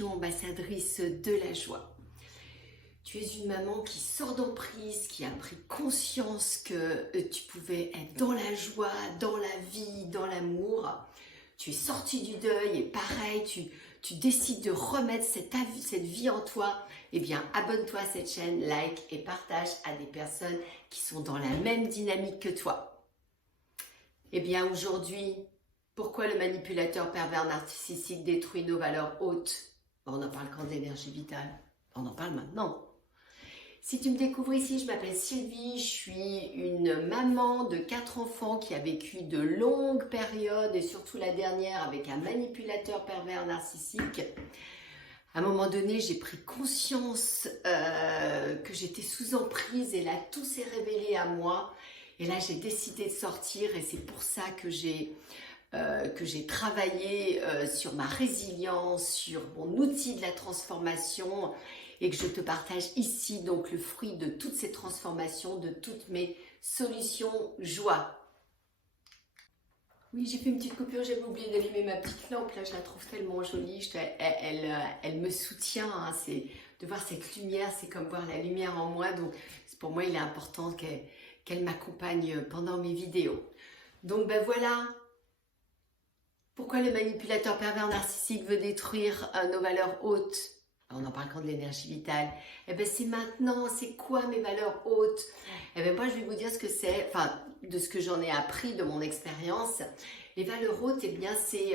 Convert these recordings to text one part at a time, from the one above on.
Ambassadrice de la joie. Tu es une maman qui sort d'emprise, qui a pris conscience que tu pouvais être dans la joie, dans la vie, dans l'amour. Tu es sortie du deuil et pareil, tu décides de remettre cette vie en toi. Eh bien, abonne-toi à cette chaîne, like et partage à des personnes qui sont dans la même dynamique que toi. Eh bien, aujourd'hui, pourquoi le manipulateur pervers narcissique détruit nos valeurs hautes? On en parle quand de l'énergie vitale. On en parle maintenant. Si tu me découvres ici, je m'appelle Sylvie, je suis une maman de 4 enfants qui a vécu de longues périodes et surtout la dernière avec un manipulateur pervers narcissique. À un moment donné, j'ai pris conscience que j'étais sous emprise et là, tout s'est révélé à moi. Et là, j'ai décidé de sortir et c'est pour ça que j'ai travaillé sur ma résilience, sur mon outil de la transformation et que je te partage ici donc le fruit de toutes ces transformations, de toutes mes solutions joie. Oui, j'ai fait une petite coupure, j'avais oublié d'allumer ma petite lampe, là je la trouve tellement jolie, elle me soutient, hein, c'est de voir cette lumière, c'est comme voir la lumière en moi, donc pour moi il est important qu'elle m'accompagne pendant mes vidéos. Donc ben voilà. Pourquoi le manipulateur pervers narcissique veut détruire nos valeurs hautes? On en parle quand de l'énergie vitale. Eh bien, c'est maintenant. C'est quoi mes valeurs hautes? Eh bien, moi, je vais vous dire ce que c'est, enfin, de ce que j'en ai appris de mon expérience. Les valeurs hautes, eh bien, c'est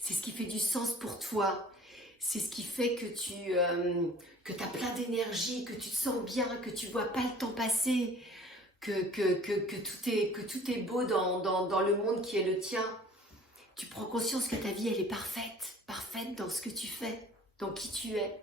ce qui fait du sens pour toi. C'est ce qui fait que tu as plein d'énergie, que tu te sens bien, que tu vois pas le temps passer, que tout est beau dans le monde qui est le tien. Tu prends conscience que ta vie, elle est parfaite dans ce que tu fais, dans qui tu es.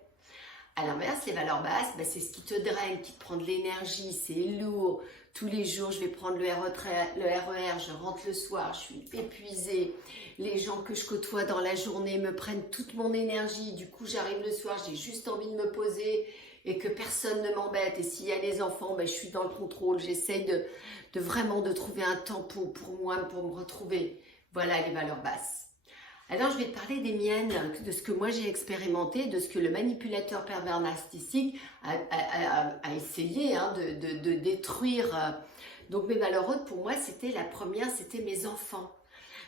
À l'inverse, les valeurs basses, ben, c'est ce qui te draine, qui te prend de l'énergie, c'est lourd. Tous les jours, je vais prendre le RER, je rentre le soir, je suis épuisée. Les gens que je côtoie dans la journée me prennent toute mon énergie. Du coup, j'arrive le soir, j'ai juste envie de me poser et que personne ne m'embête. Et s'il y a des enfants, ben, je suis dans le contrôle. J'essaye de vraiment de trouver un temps pour moi, pour me retrouver. Voilà les valeurs basses. Alors, je vais te parler des miennes, de ce que moi j'ai expérimenté, de ce que le manipulateur pervers narcissique a essayé hein, de détruire. Donc, mes valeurs hautes, pour moi, la première, c'était mes enfants.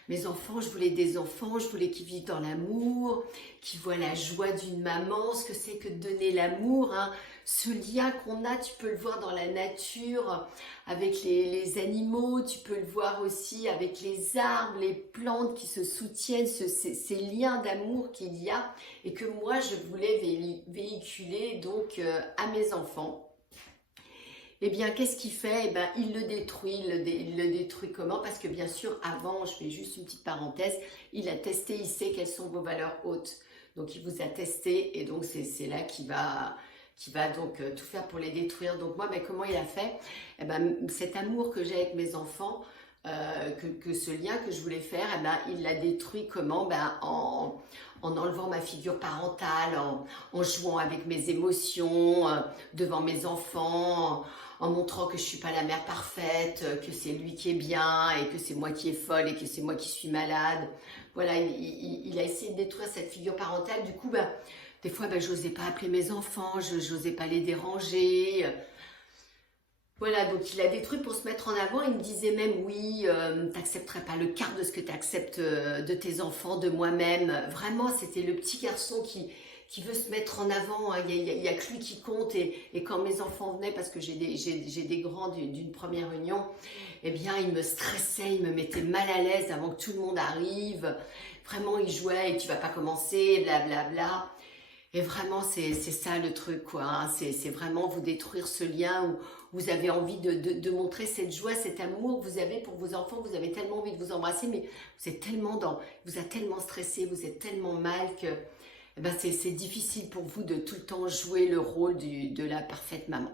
Mes enfants, je voulais des enfants, je voulais qu'ils vivent dans l'amour, qu'ils voient la joie d'une maman, ce que c'est que de donner l'amour, hein. Ce lien qu'on a, tu peux le voir dans la nature, avec les animaux, tu peux le voir aussi avec les arbres, les plantes qui se soutiennent, ces liens d'amour qu'il y a et que moi je voulais véhiculer donc à mes enfants. Eh bien, qu'est-ce qu'il fait? Eh bien, il le détruit. Il le détruit comment? Parce que bien sûr, avant, je fais juste une petite parenthèse, il a testé, il sait quelles sont vos valeurs hautes. Donc, il vous a testé et donc c'est là qu'il va donc tout faire pour les détruire. Donc moi, ben, comment il a fait? Eh ben, cet amour que j'ai avec mes enfants, ce lien que je voulais faire, eh ben, il l'a détruit comment? Ben, en enlevant ma figure parentale, en jouant avec mes émotions devant mes enfants, en montrant que je suis pas la mère parfaite, que c'est lui qui est bien et que c'est moi qui est folle et que c'est moi qui suis malade. Voilà, il a essayé de détruire cette figure parentale. Du coup, ben, des fois, ben, j'osais pas appeler mes enfants, j'osais pas les déranger. Voilà, donc il a détruit pour se mettre en avant. Il me disait même, oui, t'accepterais pas le quart de ce que tu acceptes de tes enfants, de moi-même. Vraiment, c'était le petit garçon qui veut se mettre en avant. Il y a que lui qui compte. Et quand mes enfants venaient, parce que j'ai des grands d'une première union, eh bien, il me stressait, il me mettait mal à l'aise avant que tout le monde arrive. Vraiment, il jouait et tu vas pas commencer, blablabla. Et vraiment, c'est ça le truc, quoi. Hein. C'est vraiment vous détruire ce lien où vous avez envie de montrer cette joie, cet amour que vous avez pour vos enfants. Vous avez tellement envie de vous embrasser, mais vous êtes vous êtes tellement stressé, vous êtes tellement mal que eh ben, c'est difficile pour vous de tout le temps jouer le rôle de la parfaite maman.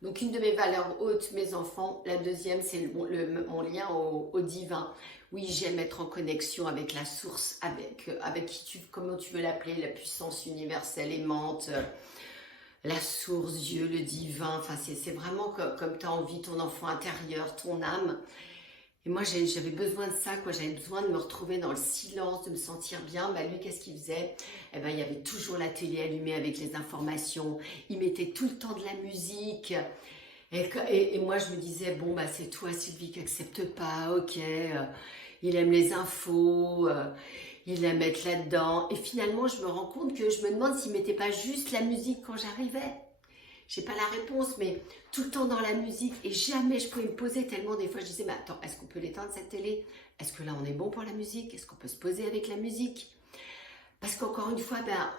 Donc, une de mes valeurs hautes, mes enfants. La deuxième, c'est mon lien au divin. Oui, j'aime être en connexion avec la source, avec comment tu veux l'appeler, la puissance universelle aimante, la source, Dieu, le divin. Enfin, c'est vraiment comme tu as envie, ton enfant intérieur, ton âme. Et moi, j'avais besoin de ça, quoi. J'avais besoin de me retrouver dans le silence, de me sentir bien. Bah, lui, qu'est-ce qu'il faisait? Eh ben, il y avait toujours la télé allumée avec les informations. Il mettait tout le temps de la musique. Et moi, je me disais, bon, bah, c'est toi, Sylvie, qui accepte pas. Ok, il aime les infos, il aime être là-dedans. Et finalement, je me rends compte que je me demande s'il mettait pas juste la musique quand j'arrivais. J'ai pas la réponse, mais tout le temps dans la musique et jamais je pouvais me poser tellement des fois je disais mais attends, est-ce qu'on peut l'éteindre cette télé? Est-ce que là on est bon pour la musique? Est-ce qu'on peut se poser avec la musique? Parce qu'encore une fois, ben,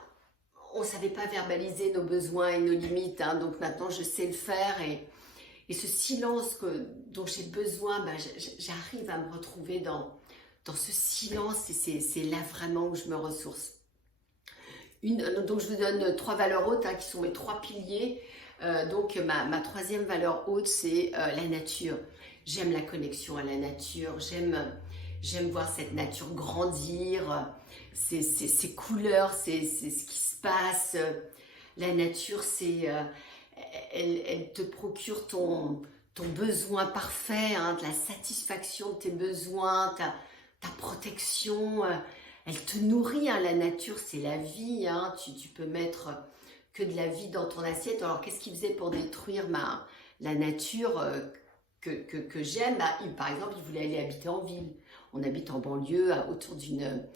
on savait pas verbaliser nos besoins et nos limites, hein, donc maintenant je sais le faire et ce silence dont j'ai besoin, ben, j'arrive à me retrouver dans ce silence et c'est là vraiment où je me ressource. Donc je vous donne 3 valeurs hautes, hein, qui sont mes 3 piliers. Donc ma troisième valeur haute, c'est la nature. J'aime la connexion à la nature, j'aime voir cette nature grandir, ces couleurs, c'est ce qui se passe. La nature, elle te procure ton besoin parfait, hein, de la satisfaction de tes besoins, ta protection. Elle te nourrit, hein, la nature, c'est la vie. Hein, tu peux mettre que de la vie dans ton assiette. Alors, qu'est-ce qu'il faisait pour détruire la nature que j'aime? Bah, par exemple, il voulait aller habiter en ville. On habite en banlieue, autour d'une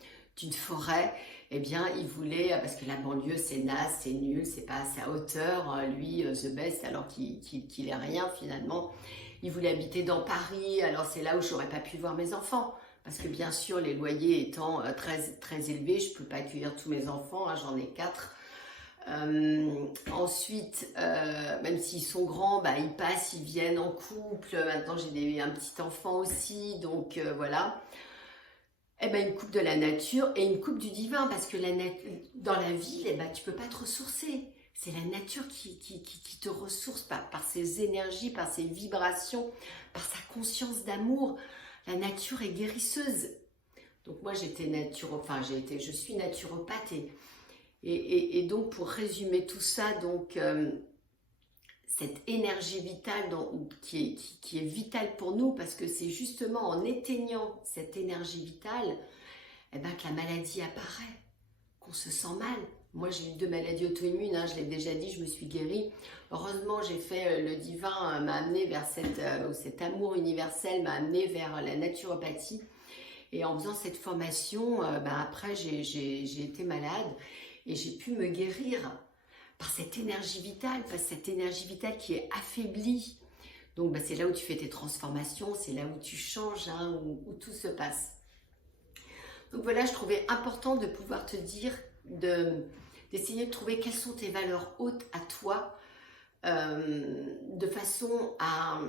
forêt. Eh bien, il voulait, parce que la banlieue, c'est naze, c'est nul, c'est pas à sa hauteur. Lui, the best, alors qu'il est rien finalement. Il voulait habiter dans Paris. Alors, c'est là où j'aurais pas pu voir mes enfants. Parce que bien sûr, les loyers étant très, très élevés, je ne peux pas accueillir tous mes enfants, hein, j'en ai 4. Ensuite, même s'ils sont grands, bah, ils passent, ils viennent en couple. Maintenant, j'ai un petit enfant aussi, donc voilà. Eh ben, une coupe de la nature et une coupe du divin, parce que dans la ville, eh ben, tu ne peux pas te ressourcer. C'est la nature qui te ressource par ses énergies, par ses vibrations, par sa conscience d'amour. La nature est guérisseuse. Donc moi, je suis naturopathe et donc pour résumer tout ça, donc cette énergie vitale qui est vitale pour nous, parce que c'est justement en éteignant cette énergie vitale, eh ben, que la maladie apparaît, qu'on se sent mal. Moi, j'ai eu 2 maladies auto-immunes, hein, je l'ai déjà dit, je me suis guérie. Heureusement, j'ai fait le divin, m'a amené vers cet amour universel, m'a amené vers la naturopathie. Et en faisant cette formation, après, j'ai été malade et j'ai pu me guérir par cette énergie vitale, qui est affaiblie. Donc, c'est là où tu fais tes transformations, c'est là où tu changes, hein, où tout se passe. Donc voilà, je trouvais important de pouvoir te dire, d'essayer de trouver quelles sont tes valeurs hautes à toi, de façon à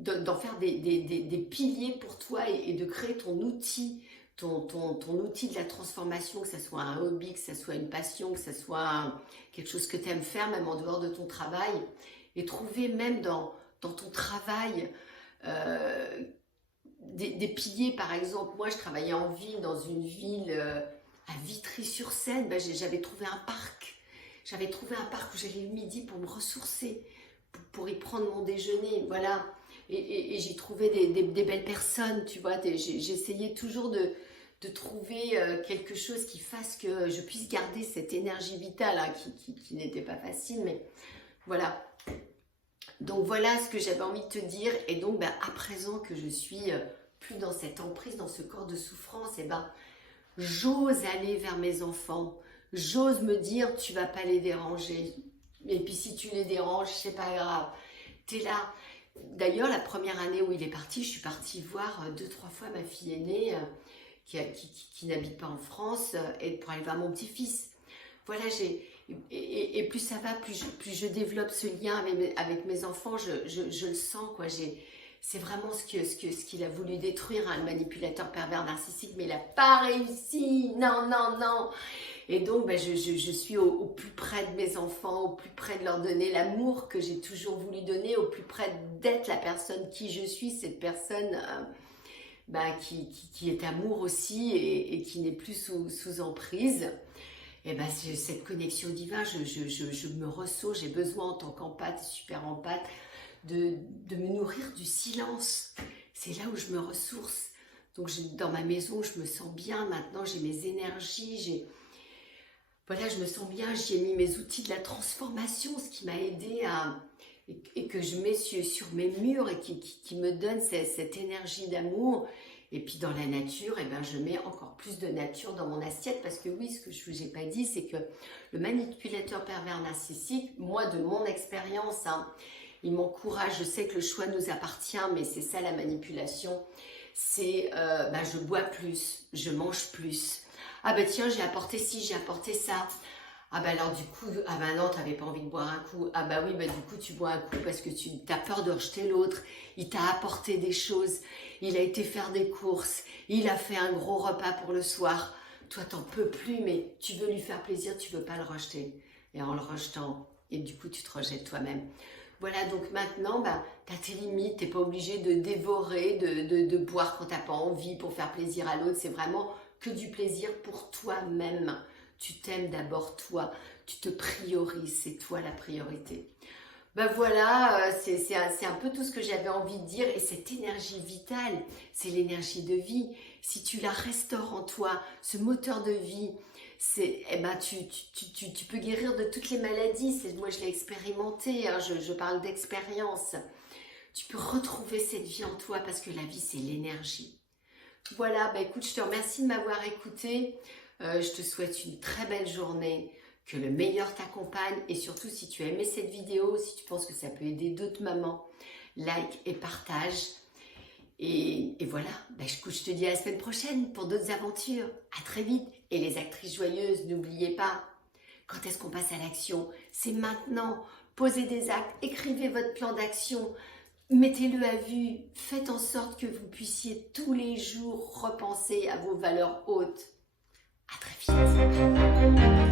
d'en faire des piliers pour toi et de créer ton outil, ton outil de la transformation, que ce soit un hobby, que ce soit une passion, que ce soit quelque chose que tu aimes faire, même en dehors de ton travail, et trouver même dans ton travail des piliers. Par exemple, moi je travaillais en ville, dans une ville à Vitry-sur-Seine, j'avais trouvé un parc. J'avais trouvé un parc où j'allais le midi pour me ressourcer, pour y prendre mon déjeuner, voilà. Et j'y trouvais des belles personnes, tu vois. J'essayais toujours de trouver quelque chose qui fasse que je puisse garder cette énergie vitale, hein, qui n'était pas facile, mais voilà. Donc voilà ce que j'avais envie de te dire. Et donc à présent que je suis plus dans cette emprise, dans ce corps de souffrance, j'ose aller vers mes enfants. J'ose me dire, tu vas pas les déranger. Et puis si tu les déranges, c'est pas grave. T'es là. D'ailleurs, la première année où il est parti, je suis partie voir 2-3 fois ma fille aînée qui n'habite pas en France et pour aller voir mon petit-fils. Voilà, et plus ça va, plus je développe ce lien avec mes enfants, je le sens, quoi. C'est vraiment ce qu'il a voulu détruire, hein, le manipulateur pervers narcissique, mais il n'a pas réussi. Non, non, non. Et donc, je suis au plus près de mes enfants, au plus près de leur donner l'amour que j'ai toujours voulu donner, au plus près d'être la personne qui je suis, cette personne qui est amour aussi et qui n'est plus sous emprise. et ben c'est cette connexion au divin, je me ressource, j'ai besoin en tant qu'empathe, super empathe, de me nourrir du silence. C'est là où je me ressource. Donc dans ma maison, je me sens bien maintenant, j'ai mes énergies, voilà, je me sens bien, j'y ai mis mes outils de la transformation, ce qui m'a aidé et que je mets sur mes murs et qui me donne cette énergie d'amour. Et puis dans la nature, eh ben, je mets encore plus de nature dans mon assiette parce que oui, ce que je ne vous ai pas dit, c'est que le manipulateur pervers narcissique, moi de mon expérience, hein, il m'encourage, je sais que le choix nous appartient, mais c'est ça la manipulation, c'est ben, je bois plus, je mange plus. Ah ben tiens, j'ai apporté ci, j'ai apporté ça. Ah bah alors du coup, ah bah non, t'avais pas envie de boire un coup. Ah bah oui, bah du coup tu bois un coup parce que tu as peur de rejeter l'autre. Il t'a apporté des choses. Il a été faire des courses. Il a fait un gros repas pour le soir. Toi t'en peux plus, mais tu veux lui faire plaisir, tu veux pas le rejeter. Et en le rejetant, et du coup tu te rejettes toi-même. Voilà, donc maintenant, bah, tu as tes limites, tu n'es pas obligé de dévorer, de boire quand tu n'as pas envie pour faire plaisir à l'autre. C'est vraiment que du plaisir pour toi-même. Tu t'aimes d'abord toi, tu te priorises, c'est toi la priorité. Ben voilà, c'est un peu tout ce que j'avais envie de dire. Et cette énergie vitale, c'est l'énergie de vie. Si tu la restaures en toi, ce moteur de vie, eh ben tu peux guérir de toutes les maladies. Moi, je l'ai expérimenté, hein, je parle d'expérience. Tu peux retrouver cette vie en toi parce que la vie, c'est l'énergie. Voilà, bah écoute, je te remercie de m'avoir écouté. Je te souhaite une très belle journée. Que le meilleur t'accompagne. Et surtout, si tu as aimé cette vidéo, si tu penses que ça peut aider d'autres mamans, like et partage. Et voilà, bah, écoute, je te dis à la semaine prochaine pour d'autres aventures. À très vite. Et les actrices joyeuses, n'oubliez pas, quand est-ce qu'on passe à l'action? C'est maintenant. Posez des actes, écrivez votre plan d'action, mettez-le à vue, faites en sorte que vous puissiez tous les jours repenser à vos valeurs hautes. À très vite.